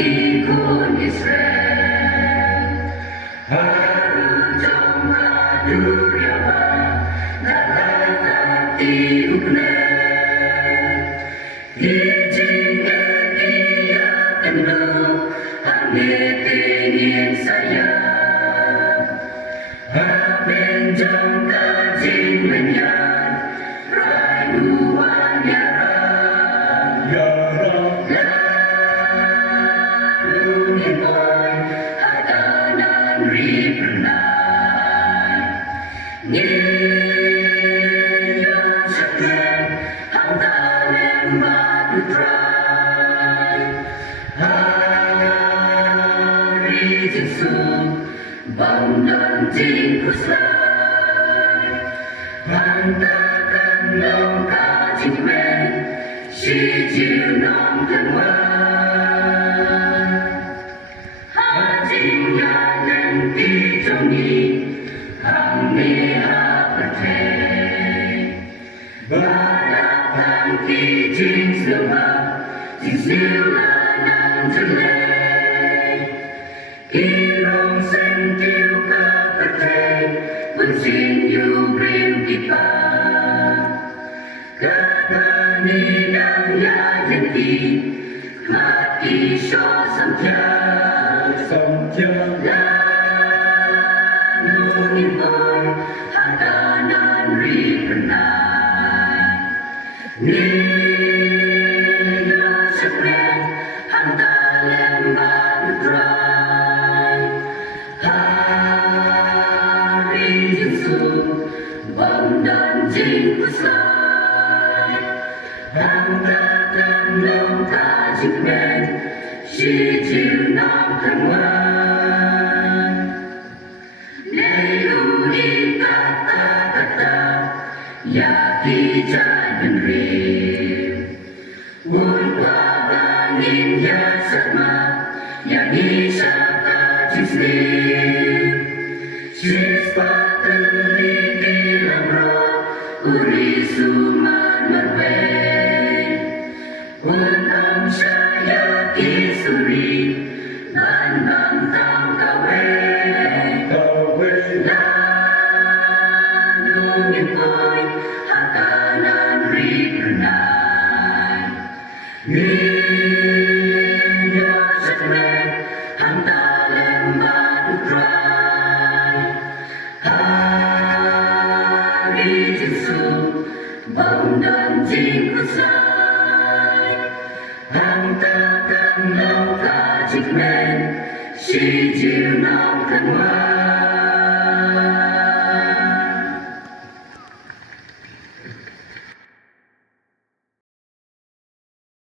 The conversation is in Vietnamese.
Ikut Israel Haru jomka duriawa Nalaka tiukne Hijinga dia kendo Ane tingin saya Aben jomka jingmenyan Rayuan yarang Yarang Bang dan jingkus lai Hantakan long kajing men Si jiu nong kenwan Hajing ya lên ti trong ni Hang ni ha pertei Badak thang ki jing siêu ha Jing siêu la nang chân lei Irong sen tiêu ka pertei Quân xin yu rin kipa Kata ni đang ya lên ti Khát y so sam cha La nungin boy Hatanan ri pernai Ni yo sekren Hanta lembah utrai Hari Yesus Bang dan jingkus lai Hantakan long kajik men Si jiu nong kenwan Neuni kata-kata Ya kijayan rin Unpa bangin ya sama Ya nisa kajik slim Sispa teliti lamro Uri suman merwen Unam saya kisuri Dan bantang kawe Lanungin boy Hakanan ri pernai Ninyo sekren Hanta lembah utrai Hari Yesus Bang dan jingkus lai Hantakan long kajik men Si jiu nong kenwan